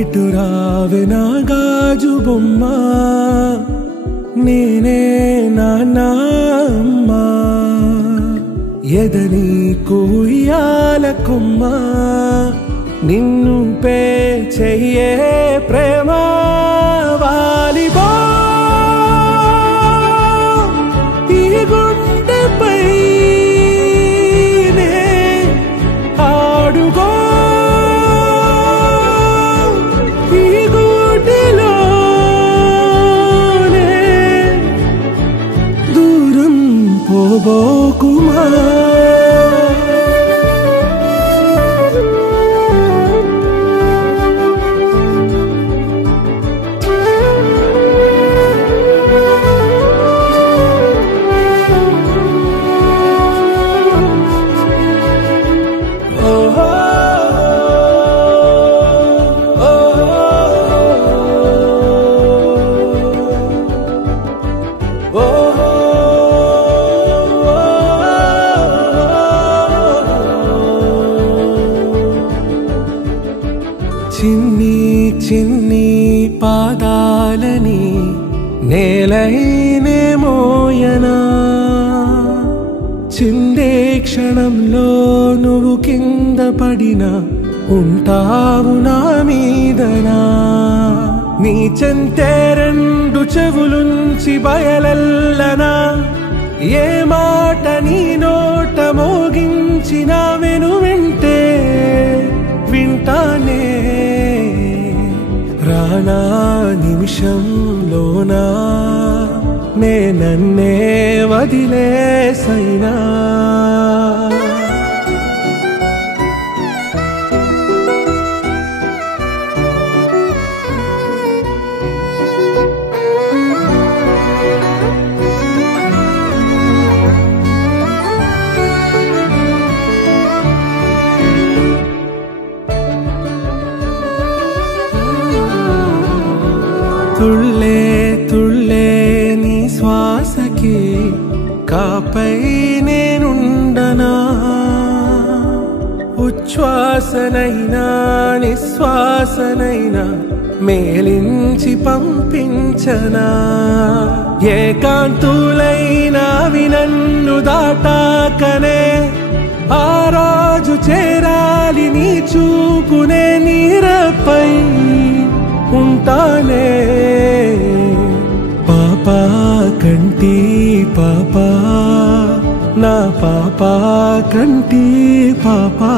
ఇటు రావే నా గాజు బొమ్మ నేనే నాన్న అమ్మా ఎదని కుయ్యాల కొమ్మ నిన్ను పే చెయ్యే ప్రేమ వాలిబో ఈ గుండెపై ఆడుగో ఈ గుడిలోనే దూరం పోబోకుమా చిన్ని చిన్ని పాదాలని నేలైనే మోయనా చిందే క్షణంలో నువ్వు కింద పడినా ఉంటావు నా మీదనా నీ చెంతే రెండు చెవులుంచి బయలెల్లనా ఏ మాట నీ నోట మోగించిన వెను వింటే వింటానే రానా నిమిషంలోనా నే నన్నే వదిలేసైనా తుళ్ళే తుళ్ళే నీ శ్వాసకి కాపై నేనుండనా ఉచ్ఛ్వాసనైనా నిశ్వాసనైనా మేలించి పంపించనా ఏకాంతులైనవి నన్ను దాటాకనే ఆ రోజు చేరాలి నీ చూపునే నీరపై ఉంటానే పాపా కంటి పాపా నా పాపా కంటి పాపా